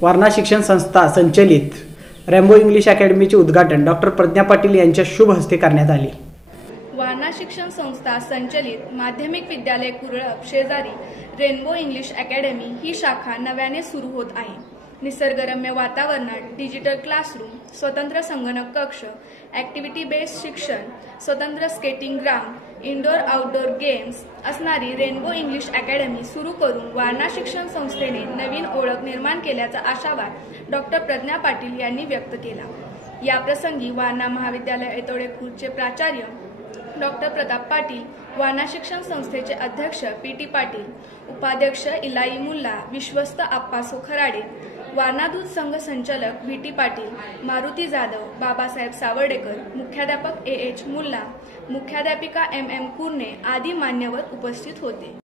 वारणा शिक्षण संस्था संचलित रेनबो इंग्लिश अकॅडमीचे उद्घाटन डॉक्टर प्रज्ञा पाटील यांच्या शुभ हस्ते करण्यात आले। वारणा शिक्षण संस्था संचलित माध्यमिक विद्यालय कुरळप शेजारी रेनबो इंग्लिश अकॅडमी ही शाखा नव्याने सुरू होत आहे। निसर्गरम्य वातावरणात डिजिटल क्लासरूम, स्वतंत्र संगणक कक्ष, ॲक्टिव्हिटी बेस्ड शिक्षण, स्वतंत्र skating ground, indoor outdoor games असणारी रेनबो इंग्लिश अकॅडमी सुरू करून वारणा शिक्षण संस्थेने नवीन ओळख निर्माण केल्याचा आशावाद डॉक्टर प्रज्ञा पाटील यांनी व्यक्त केला। या प्रसंगी वारणा महाविद्यालय ऐतोडे खुर्दचे प्राचार्य डॉक्टर प्रताप पाटील, वारणा शिक्षण संस्थेचे अध्यक्ष पी.टी. पाटील, उपाध्यक्ष इलाई मुल्ला, विश्वस्त आप्पा सोखराडे, वारणा दूध संघ संचालक व्ही.टी. पाटील, मारुती जाधव, बाबासाहेब सावर्डेकर, मुख्याध्यापक ए.एच. मुल्ला, मुख्याध्यापिका एम.एम. कुरणे आदी मान्यवर उपस्थित होते।